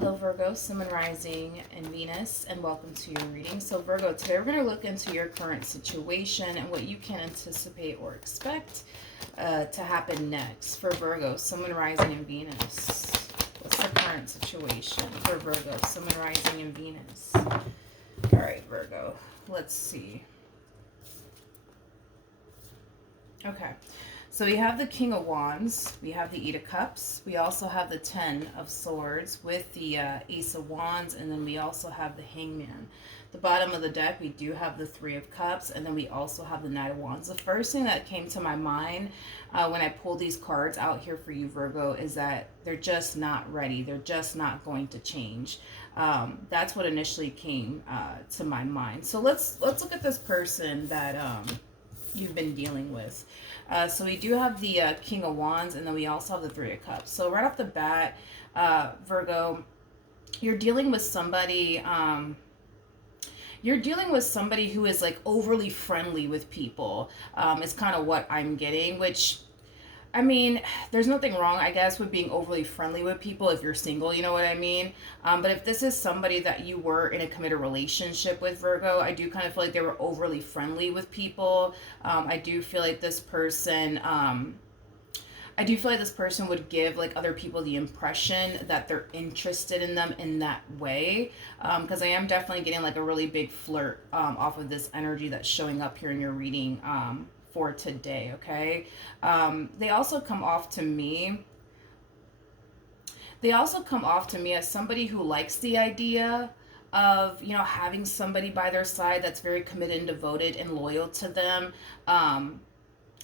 Hello Virgo, Sun, Moon, Rising, and Venus, and welcome to your reading. So Virgo, today we're going to look into your current situation and what you can anticipate or expect to happen next for Virgo, Sun, Moon, Rising, and Venus. What's the current situation for Virgo, Sun, Moon, Rising, and Venus? All right, Virgo, let's see. Okay. So we have the King of Wands, we have the Eight of Cups, we also have the Ten of Swords with the Ace of Wands, and then we also have the Hangman. The bottom of the deck, we do have the Three of Cups, and then we also have the Knight of Wands. The first thing that came to my mind when I pulled these cards out here for you, Virgo, is that they're just not ready. They're just not going to change. That's what initially came to my mind. So let's look at this person that you've been dealing with. So we do have the King of Wands, and then we also have the Three of Cups. So right off the bat, Virgo, you're dealing with somebody. You're dealing with somebody who is like overly friendly with people. Is kind of what I'm getting, which, I mean, there's nothing wrong, I guess, with being overly friendly with people if you're single, you know what I mean? But if this is somebody that you were in a committed relationship with, Virgo, I do kind of feel like they were overly friendly with people. I do feel like this person... I do feel like this person would give like other people the impression that they're interested in them in that way, because I am definitely getting like a really big flirt off of this energy that's showing up here in your reading for today. Okay, they also come off to me. They also come off to me as somebody who likes the idea of, you know, having somebody by their side that's very committed and devoted and loyal to them.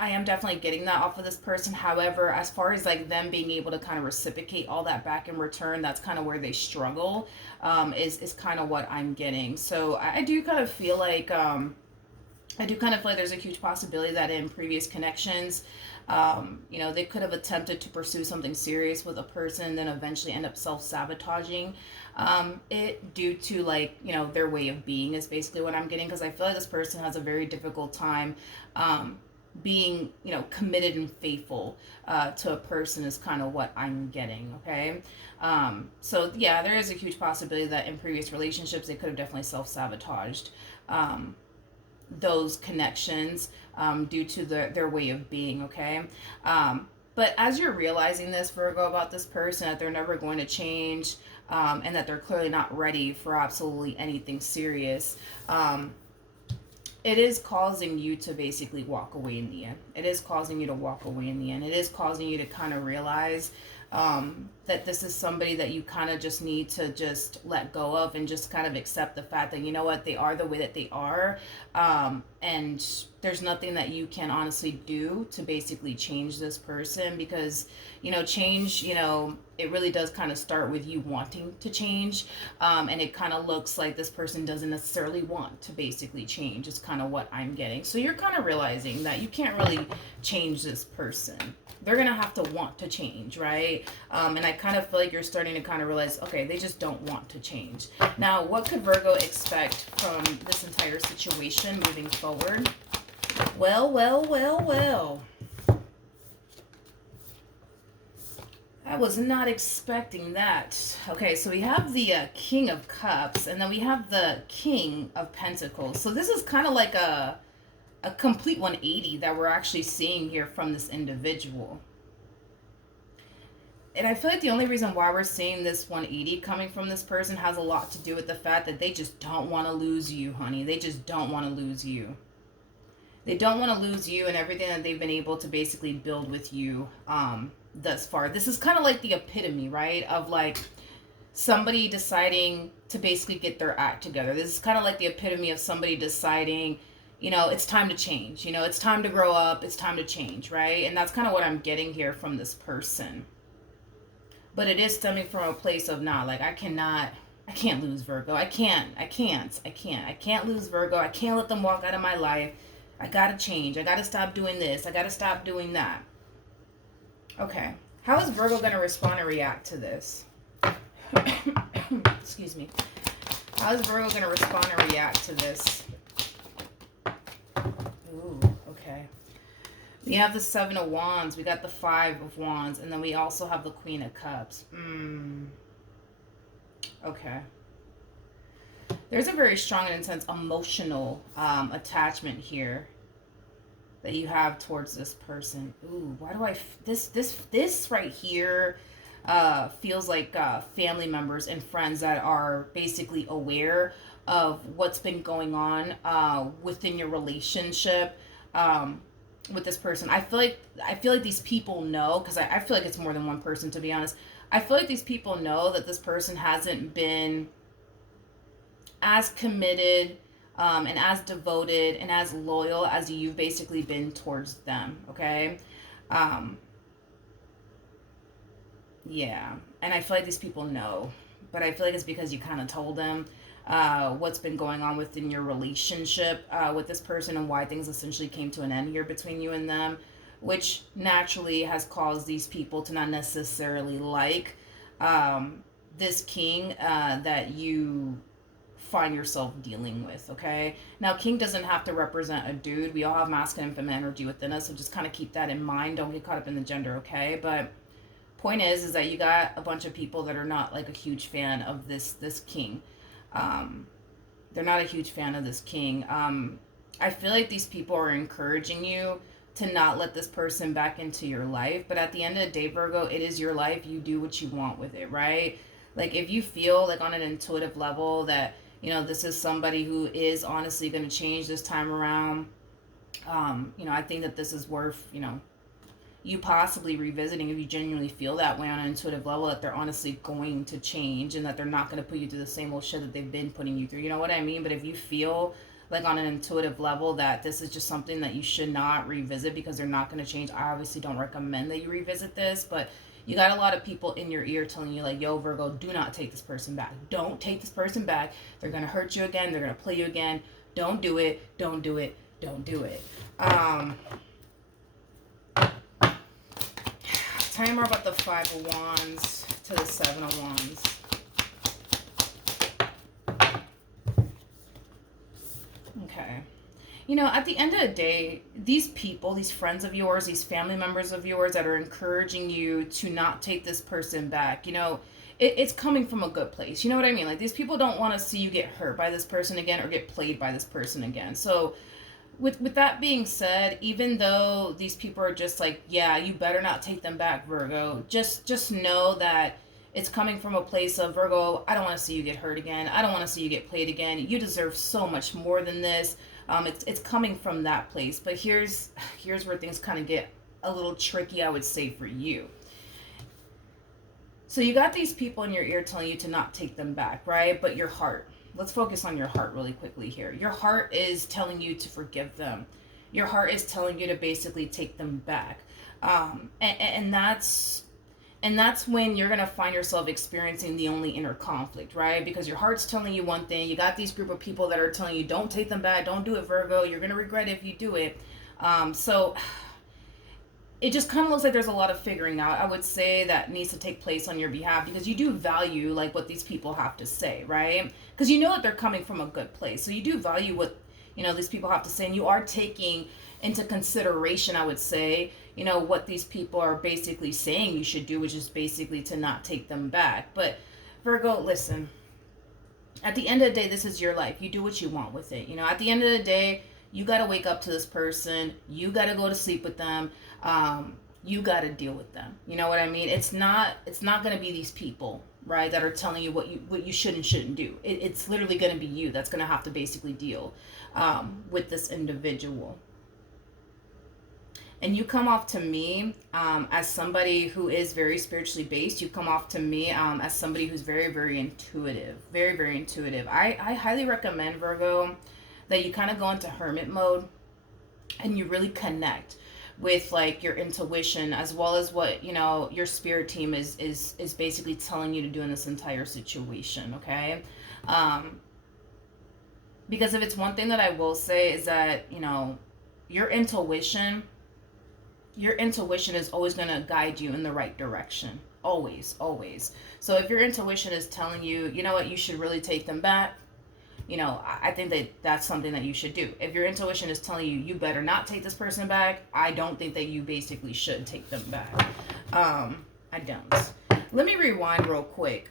I am definitely getting that off of this person. However, as far as like them being able to kind of reciprocate all that back in return, that's kind of where they struggle, is kind of what I'm getting. So I do kind of feel like there's a huge possibility that in previous connections, you know, they could have attempted to pursue something serious with a person and then eventually end up self-sabotaging it due to, like, you know, their way of being is basically what I'm getting, because I feel like this person has a very difficult time being, you know, committed and faithful to a person is kind of what I'm getting. Okay, so yeah, there is a huge possibility that in previous relationships they could have definitely self-sabotaged those connections due to their way of being. Okay, but as you're realizing this, Virgo, about this person, that they're never going to change, and that they're clearly not ready for absolutely anything serious, it is causing you to basically walk away in the end. It is causing you to walk away in the end. It is causing you to kind of realize that this is somebody that you kind of just need to just let go of and just kind of accept the fact that, you know what, they are the way that they are. And there's nothing that you can honestly do to basically change this person, because, you know, change, you know, it really does kind of start with you wanting to change. And it kind of looks like this person doesn't necessarily want to basically change, is kind of what I'm getting. So you're kind of realizing that you can't really change this person. They're going to have to want to change, right? And I kind of feel like you're starting to kind of realize, okay, they just don't want to change. Now, what could Virgo expect from this entire situation moving forward? Well. I was not expecting that. Okay, so we have the King of Cups, and then we have the King of Pentacles. So this is kind of like a complete 180 that we're actually seeing here from this individual. And I feel like the only reason why we're seeing this 180 coming from this person has a lot to do with the fact that they just don't want to lose you, honey. They just don't want to lose you. They don't want to lose you and everything that they've been able to basically build with you thus far. This is kind of like the epitome, right, of like somebody deciding to basically get their act together. This is kind of like the epitome of somebody deciding, you know, it's time to change. You know, it's time to grow up. It's time to change, right? And that's kind of what I'm getting here from this person. But it is stemming from a place of, nah, like I can't lose Virgo. I can't lose Virgo. I can't let them walk out of my life. I gotta change. I gotta stop doing this. I gotta stop doing that. Okay. How is Virgo gonna respond and react to this? Excuse me. How is Virgo gonna respond and react to this? Ooh, okay. We have the Seven of Wands. We got the Five of Wands. And then we also have the Queen of Cups. Okay. There's a very strong and intense emotional attachment here that you have towards this person. Ooh, why do this right here feels like family members and friends that are basically aware of what's been going on within your relationship with this person. I feel like these people know, because I feel like it's more than one person, to be honest. I feel like these people know that this person hasn't been as committed and as devoted and as loyal as you've basically been towards them. Okay. um, yeah, and I feel like these people know, but I feel like it's because you kind of told them what's been going on within your relationship with this person, and why things essentially came to an end here between you and them, which naturally has caused these people to not necessarily like um, this king that you find yourself dealing with. Okay, now king doesn't have to represent a dude. We all have masculine and feminine energy within us, so just kind of keep that in mind. Don't get caught up in the gender. Okay, but point is that you got a bunch of people that are not like a huge fan of this king. um they're not a huge fan of this king. I feel like these people are encouraging you to not let this person back into your life, but at the end of the day, Virgo, it is your life. You do what you want with it, right? Like, if you feel like on an intuitive level that, this is somebody who is honestly going to change this time around, I think that this is worth, you possibly revisiting, if you genuinely feel that way on an intuitive level, that they're honestly going to change and that they're not going to put you through the same old shit that they've been putting you through. You know what I mean? But if you feel like on an intuitive level that this is just something that you should not revisit because they're not going to change, I obviously don't recommend that you revisit this. But you got a lot of people in your ear telling you, like, yo, Virgo, do not take this person back. Don't take this person back. They're going to hurt you again. They're going to play you again. Don't do it. Don't do it. Don't do it. Tell me more about the Five of Wands to the Seven of Wands. Okay. At the end of the day, these people, these friends of yours, these family members of yours that are encouraging you to not take this person back, it's coming from a good place. You know what I mean? Like, these people don't want to see you get hurt by this person again or get played by this person again. So, with that being said, even though these people are just like, yeah, you better not take them back, Virgo, just know that it's coming from a place of, Virgo, I don't want to see you get hurt again. I don't want to see you get played again. You deserve so much more than this. It's coming from that place. But here's where things kind of get a little tricky, I would say, for you. So you got these people in your ear telling you to not take them back, right? But your heart, let's focus on your heart really quickly here. Your heart is telling you to forgive them. Your heart is telling you to basically take them back. And that's when you're going to find yourself experiencing the only inner conflict, right? Because your heart's telling you one thing. You got these group of people that are telling you, don't take them back. Don't do it, Virgo. You're going to regret it if you do it. So it just kind of looks like there's a lot of figuring out, I would say, that needs to take place on your behalf, because you do value like what these people have to say, right? Because you know that they're coming from a good place. So you do value what, these people have to say, and you are taking into consideration, I would say, what these people are basically saying you should do, which is basically to not take them back. But Virgo, listen, at the end of the day, this is your life. You do what you want with it. At the end of the day, you got to wake up to this person. You got to go to sleep with them. You got to deal with them. You know what I mean? It's not going to be these people, right, that are telling you what you should and shouldn't do. It's literally going to be you that's going to have to basically deal with this individual. And you come off to me as somebody who is very spiritually based. You come off to me as somebody who's very, very intuitive. Very, very intuitive. I highly recommend, Virgo, that you kind of go into hermit mode and you really connect with like your intuition, as well as what your spirit team is basically telling you to do in this entire situation. Okay, because if it's one thing that I will say is that your intuition is always going to guide you in the right direction. Always, always. So if your intuition is telling you, you should really take them back, I think that that's something that you should do. If your intuition is telling you, you better not take this person back, I don't think that you basically should take them back. I don't. Let me rewind real quick.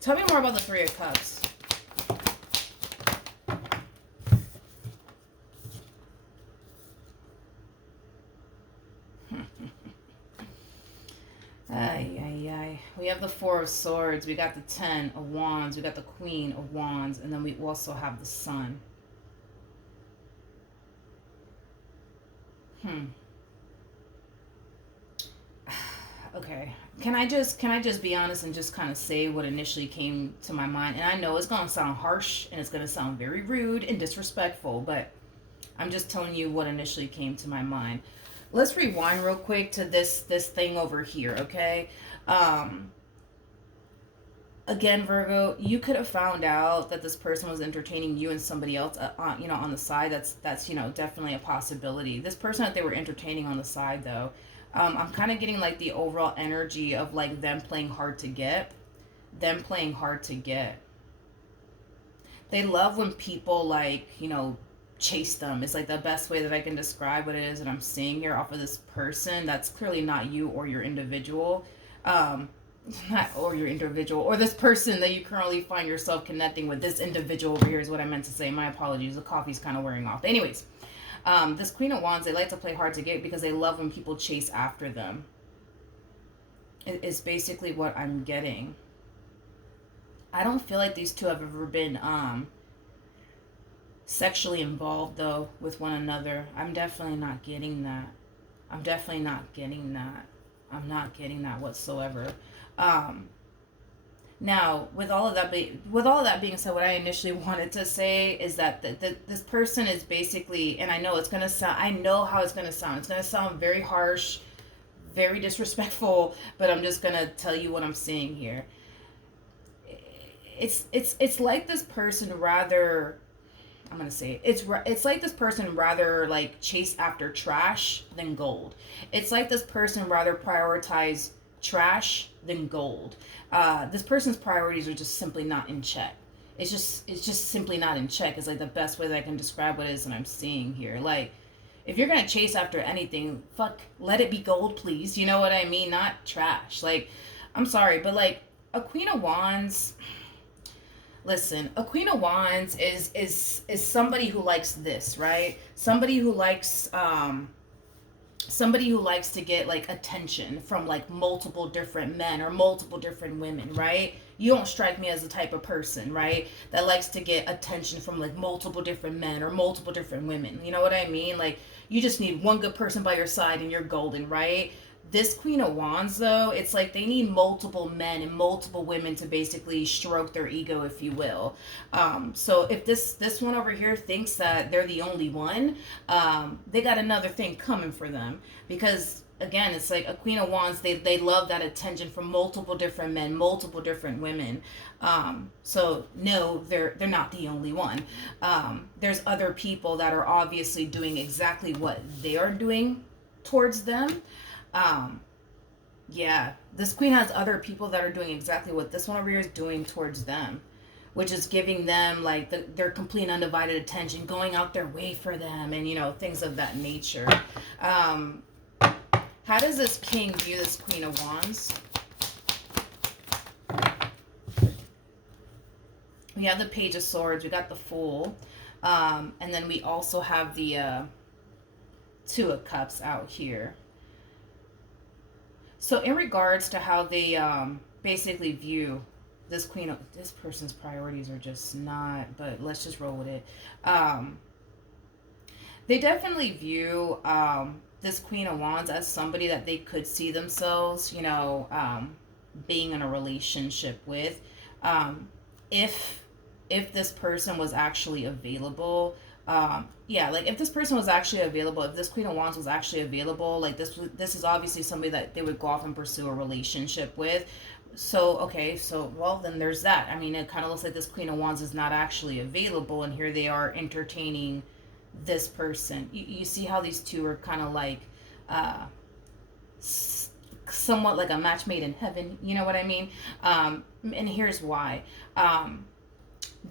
Tell me more about the Three of Cups. Ay, ay, ay. We have the Four of Swords. We got the Ten of Wands. We got the Queen of Wands. And then we also have the Sun. Okay. Can I just be honest and just kind of say what initially came to my mind? And I know it's going to sound harsh and it's going to sound very rude and disrespectful, but I'm just telling you what initially came to my mind. Let's rewind real quick to this thing over here, okay? Um Again, Virgo, you could have found out that this person was entertaining you and somebody else on the side. That's definitely a possibility. This person that they were entertaining on the side, though, I'm kind of getting like the overall energy of like them playing hard to get. Them playing hard to get. They love when people like, chase them. It's like the best way that I can describe what it is that I'm seeing here off of this person. That's clearly not you or your individual. Um, Not or your individual or this person that you currently find yourself connecting with. This individual over here is what I meant to say. My apologies. The coffee's kind of wearing off. Anyways, this Queen of Wands, they like to play hard to get because they love when people chase after them. It's basically what I'm getting. I don't feel like these two have ever been sexually involved though with one another. I'm definitely not getting that. I'm definitely not getting that. I'm not getting that whatsoever. Um, Now, with all of that being said, what I initially wanted to say is that this person is basically, and I know it's gonna sound, I know how it's gonna sound. It's gonna sound very harsh, very disrespectful, but I'm just gonna tell you what I'm seeing here. It's like this person rather, I'm gonna say it. It's like this person rather like chase after trash than gold. It's like this person rather prioritize trash than gold. This person's priorities are just simply not in check. It's just simply not in check. It's like the best way that I can describe what it is that I'm seeing here. Like, if you're gonna chase after anything, fuck, let it be gold, please. You know what I mean? Not trash. Like, I'm sorry, but like a Queen of Wands. Listen, a Queen of Wands is somebody who likes this, right? Somebody who likes to get like attention from like multiple different men or multiple different women, right? You don't strike me as the type of person, right, that likes to get attention from like multiple different men or multiple different women. You know what I mean? Like, you just need one good person by your side and you're golden, right? This Queen of Wands, though, it's like they need multiple men and multiple women to basically stroke their ego, if you will. So if this one over here thinks that they're the only one, they got another thing coming for them. Because again, it's like a Queen of Wands, they love that attention from multiple different men, multiple different women. So no, they're not the only one. There's other people that are obviously doing exactly what they are doing towards them. um yeah, this queen has other people that are doing exactly what this one over here is doing towards them, which is giving them like their complete and undivided attention, going out their way for them, and things of that nature. um how does this king view this Queen of Wands? We have the Page of Swords, we got the Fool, and then we also have the Two of Cups out here. So in regards to how they basically view this person's priorities are just not, but let's just roll with it. Um, they definitely view this Queen of Wands as somebody that they could see themselves, being in a relationship with. Um, if this person was actually available, yeah, like if this person was actually available, if this Queen of Wands was actually available, like this is obviously somebody that they would go off and pursue a relationship with. So okay, so well then there's that. I mean, it kind of looks like this Queen of Wands is not actually available, and here they are entertaining this person. You see how these two are kind of like uh somewhat like a match made in heaven, you know what I mean? And here's why.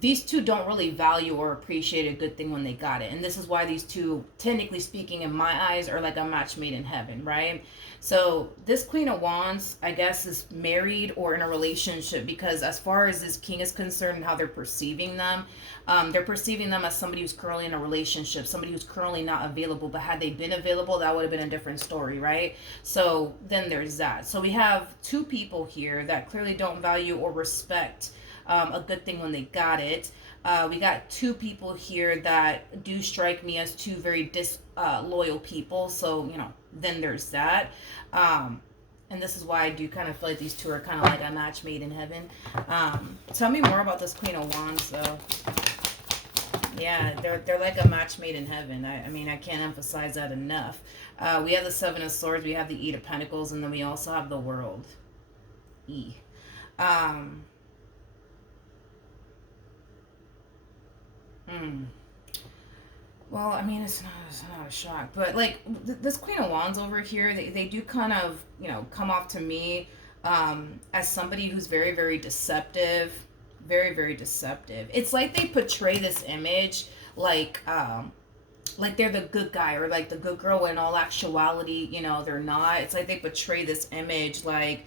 these two don't really value or appreciate a good thing when they got it. And this is why these two, technically speaking, in my eyes, are like a match made in heaven, right? So this Queen of Wands, I guess, is married or in a relationship, because as far as this king is concerned and how they're perceiving them as somebody who's currently in a relationship, somebody who's currently not available. But had they been available, that would have been a different story, right? So then there's that. So we have two people here that clearly don't value or respect a good thing when they got it. We got two people here that do strike me as two very disloyal people. So, then there's that. And this is why I do kind of feel like these two are kind of like a match made in heaven. Tell me more about this Queen of Wands, though. Yeah, they're like a match made in heaven. I mean, I can't emphasize that enough. We have the Seven of Swords, we have the Eight of Pentacles, and then we also have the World. E. Well, I mean, it's not a shock, but like this Queen of Wands over here, they do kind of come off to me as somebody who's very, very deceptive, very, very deceptive. It's like they portray this image like they're the good guy or like the good girl, when in all actuality, they're not. It's like they portray this image like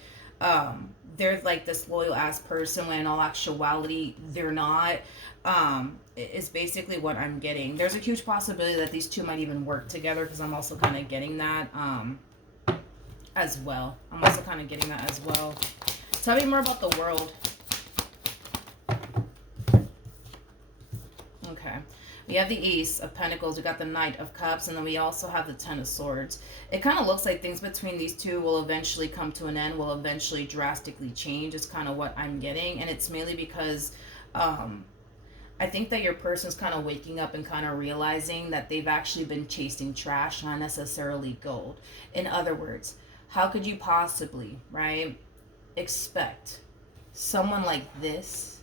they're like this loyal ass person, when in all actuality they're not. Is basically what I'm getting. There's a huge possibility that these two might even work together, because I'm also kind of getting that as well. Tell me more about the World. Okay. We have the Ace of Pentacles, we got the Knight of Cups, and then we also have the Ten of Swords. It kind of looks like things between these two will eventually come to an end, will eventually drastically change, is kind of what I'm getting. And it's mainly because I think that your person's kind of waking up and kind of realizing that they've actually been chasing trash, not necessarily gold. In other words, how could you possibly, right, expect someone like this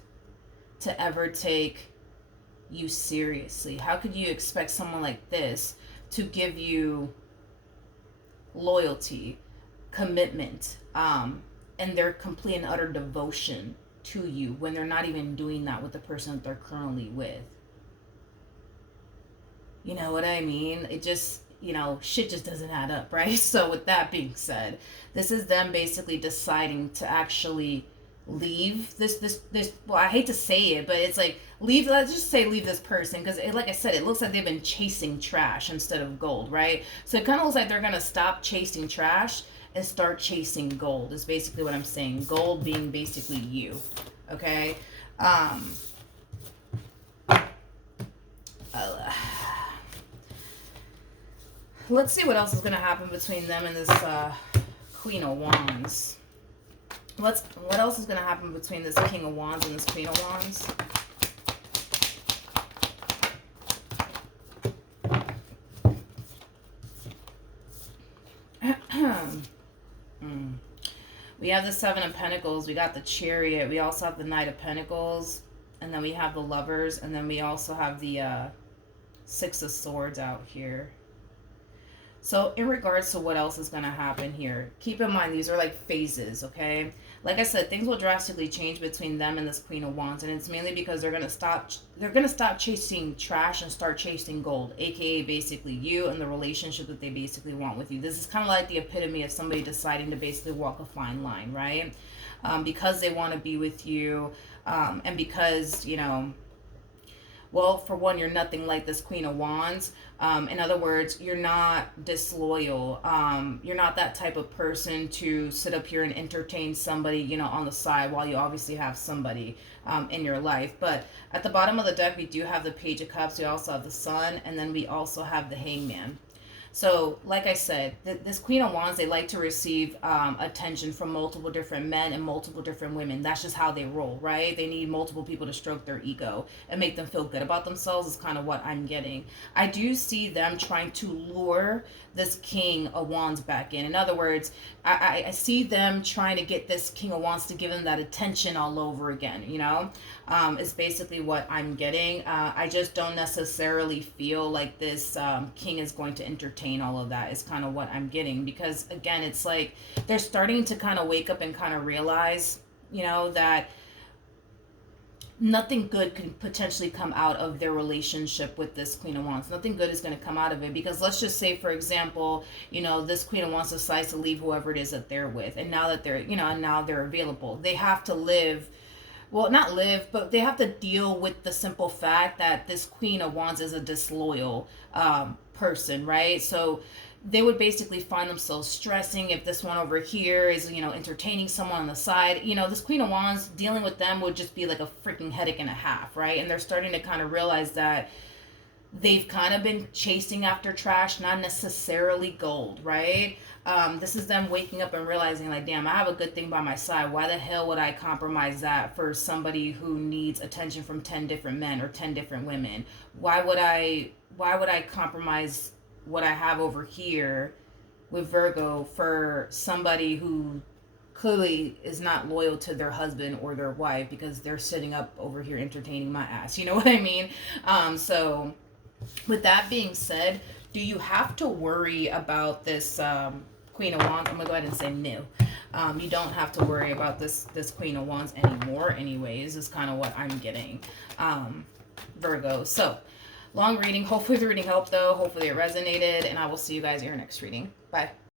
to ever take you seriously? How could you expect someone like this to give you loyalty, commitment, and their complete and utter devotion to you, when they're not even doing that with the person that they're currently with? You know what I mean? It just, shit just doesn't add up, right? So with that being said, this is them basically deciding to actually leave this well, I hate to say it, but it's like let's just say leave this person, because like I said, it looks like they've been chasing trash instead of gold, right? So it kind of looks like they're gonna stop chasing trash and start chasing gold, is basically what I'm saying. Gold being basically you. Okay. Let's see what else is going to happen between them and this Queen of Wands. What else is going to happen between this King of Wands and this Queen of Wands? We have the Seven of Pentacles, we got the Chariot, we also have the Knight of Pentacles, and then we have the Lovers, and then we also have the Six of Swords out here. So in regards to what else is going to happen here, keep in mind these are like phases, okay? Like I said, things will drastically change between them and this Queen of Wands, and it's mainly because they're going to stop chasing trash and start chasing gold, aka basically you and the relationship that they basically want with you. This is kind of like the epitome of somebody deciding to basically walk a fine line, right? Because they want to be with you, and because, well, for one, you're nothing like this Queen of Wands. In other words, you're not disloyal. You're not that type of person to sit up here and entertain somebody, on the side, while you obviously have somebody in your life. But at the bottom of the deck, we do have the Page of Cups. We also have the Sun, and then we also have the Hangman. So, like I said, this Queen of Wands, they like to receive attention from multiple different men and multiple different women. That's just how they roll, right? They need multiple people to stroke their ego and make them feel good about themselves, is kind of what I'm getting. I do see them trying to lure this King of Wands back in. In other words, I see them trying to get this King of Wands to give them that attention all over again, is basically what I'm getting. I just don't necessarily feel like this King is going to entertain all of that, is kind of what I'm getting. Because, again, it's like they're starting to kind of wake up and kind of realize, that nothing good can potentially come out of their relationship with this Queen of Wands. Nothing good is going to come out of it, because let's just say, for example, this Queen of Wands decides to leave whoever it is that they're with, and now that they're, and now they're available, they have to live, well, not live, but they have to deal with the simple fact that this Queen of Wands is a disloyal person, right? So they would basically find themselves stressing if this one over here is, entertaining someone on the side. This Queen of Wands, dealing with them would just be like a freaking headache and a half, right? And they're starting to kind of realize that they've kind of been chasing after trash, not necessarily gold, right? This is them waking up and realizing, like, damn, I have a good thing by my side. Why the hell would I compromise that for somebody who needs attention from 10 different men or 10 different women? Why would I compromise what I have over here with Virgo for somebody who clearly is not loyal to their husband or their wife, because they're sitting up over here entertaining my ass? You know what I mean? So with that being said, do you have to worry about this Queen of Wands? I'm gonna go ahead and say no. You don't have to worry about this Queen of Wands anymore. Anyways, is kind of what I'm getting, Virgo. So long reading. Hopefully the reading helped, though. Hopefully it resonated, and I will see you guys in your next reading. Bye.